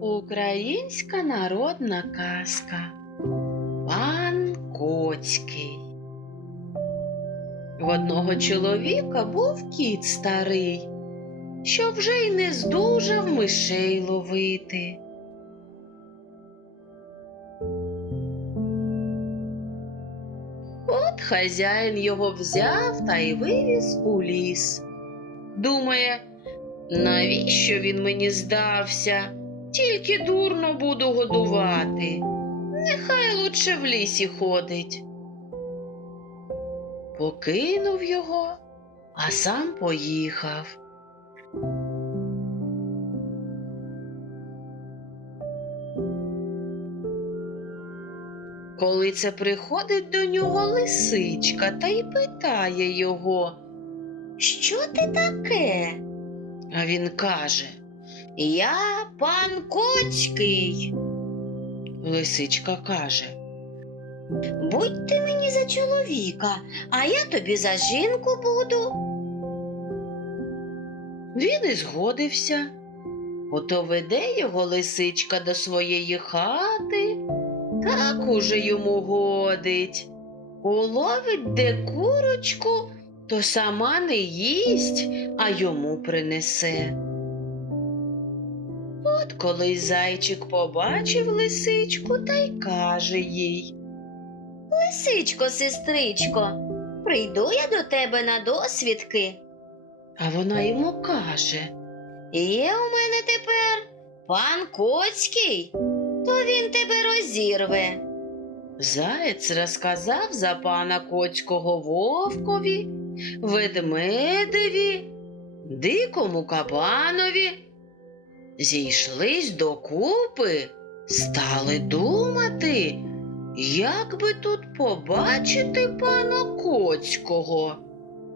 Українська народна казка Пан Коцький. В одного чоловіка був кіт старий, що вже й не здужав мишей ловити. От хазяїн його взяв та й вивіз у ліс. Думає, навіщо він мені здався? Тільки дурно буду годувати. Нехай лучше в лісі ходить. Покинув його, а сам поїхав. Коли це приходить до нього лисичка та й питає його, що ти таке? А він каже, Я пан Коцький. Лисичка каже, Будь ти мені за чоловіка, а я тобі за жінку буду. Він і згодився. Ото веде його лисичка до своєї хати, так уже йому годить. Уловить де курочку, то сама не їсть, а йому принесе. Коли зайчик побачив лисичку та й каже їй. Лисичко, сестричко, прийду я до тебе на досвідки. А вона йому каже Є у мене тепер пан Коцький, то він тебе розірве. Заєць розказав за пана Коцького вовкові, ведмедеві, дикому кабанові. Зійшлись докупи, стали думати, як би тут побачити пана Коцького.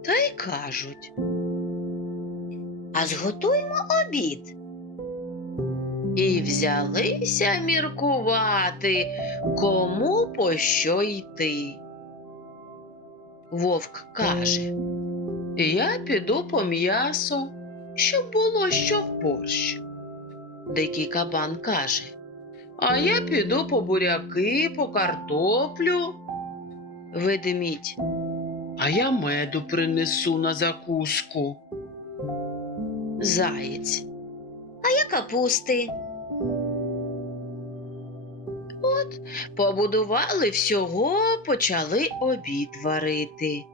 Та й кажуть. А зготуймо обід. І взялися міркувати, кому по що йти. Вовк каже, я піду по м'ясо, щоб було що в борщ. Дикий кабан каже, а я піду по буряки, по картоплю. Ведмідь, а я меду принесу на закуску. Заєць, а я капусти. От побудували всього, почали обід варити.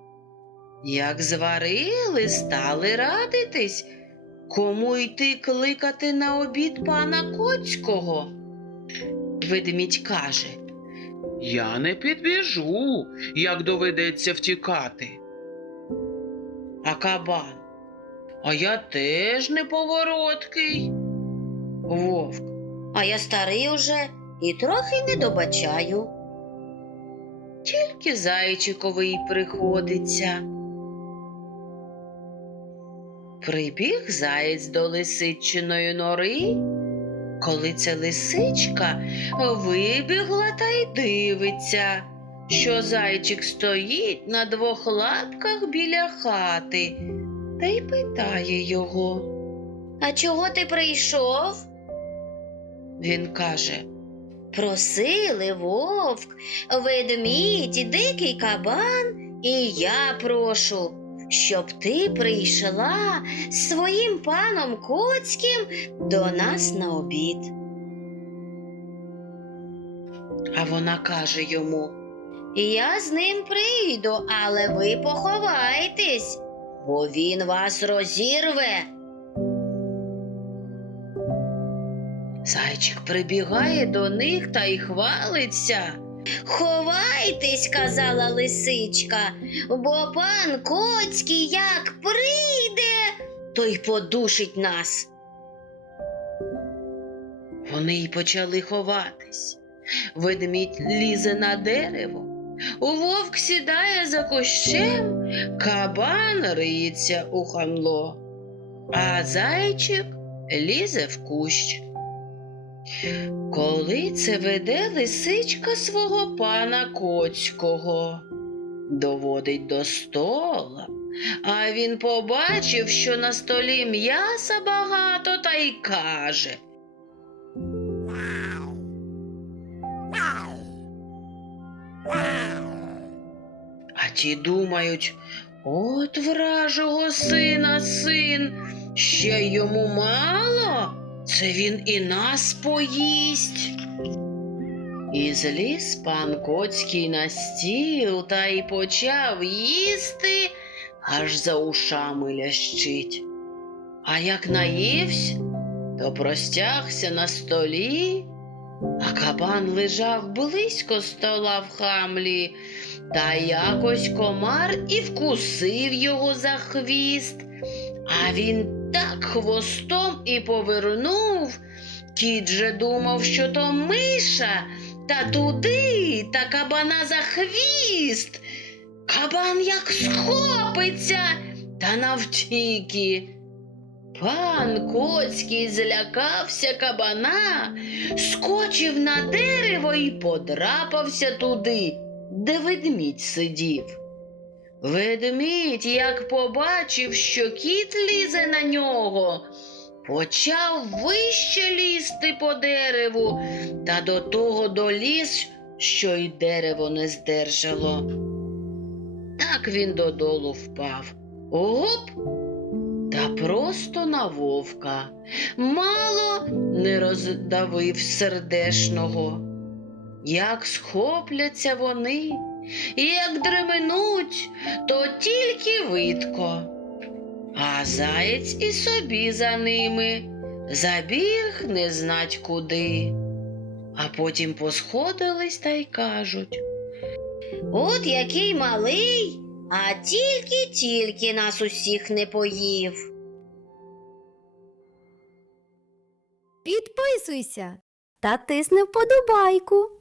Як зварили, стали радитись, кому йти кликати на обід пана Коцького. Ведмідь каже, Я не підбіжу, як доведеться втікати. а кабан. А я теж неповороткий. Вовк. А я старий уже і трохи не добачаю. Тільки зайчиковий приходиться. Прибіг заєць до лисичиної нори, коли ця лисичка вибігла та й дивиться, що зайчик стоїть на двох лапках біля хати та й питає його. А чого ти прийшов? Він каже. Просили вовк, ведмідь, дикий кабан, і я прошу, щоб ти прийшла з своїм паном Коцьким до нас на обід. А вона каже йому Я з ним прийду, але ви поховайтесь, бо він вас розірве. Зайчик прибігає до них та й хвалиться. Ховайтесь, казала лисичка, бо пан Коцький як прийде, то й подушить нас. Вони й почали ховатись. Ведмідь лізе на дерево, вовк сідає за кущем, кабан риється у хамло, а зайчик лізе в кущ. Коли це веде лисичка свого пана коцького, доводить до стола, а він побачив, що на столі м'яса багато, та й каже. А ті думають от вражого сина син, ще йому мало це він і нас поїсть. І зліз пан Коцький на стіл та й почав їсти, аж за ушами лящить. А як наївсь, то простягся на столі, а кабан лежав близько стола в хамлі, та якось комар і вкусив його за хвіст, а він так хвостом і повернув. Кіт же думав, що то миша, та туди, та кабана за хвіст. Кабан як схопиться та навтіки. Пан Коцький злякався кабана, скочив на дерево і подрапався туди, де ведмідь сидів. Ведмідь, як побачив, що кіт лізе на нього, почав вище лізти по дереву, та до того доліз, що й дерево не здержало. Так він додолу впав. Оп! Та просто на вовка. Мало не роздавив сердешного. Як схопляться вони, і як дременуть, то тільки видко. А заєць і собі за ними забіг не знать куди. А потім посходились та й кажуть. От який малий, а тільки-тільки нас усіх не поїв. Підписуйся та тисни вподобайку.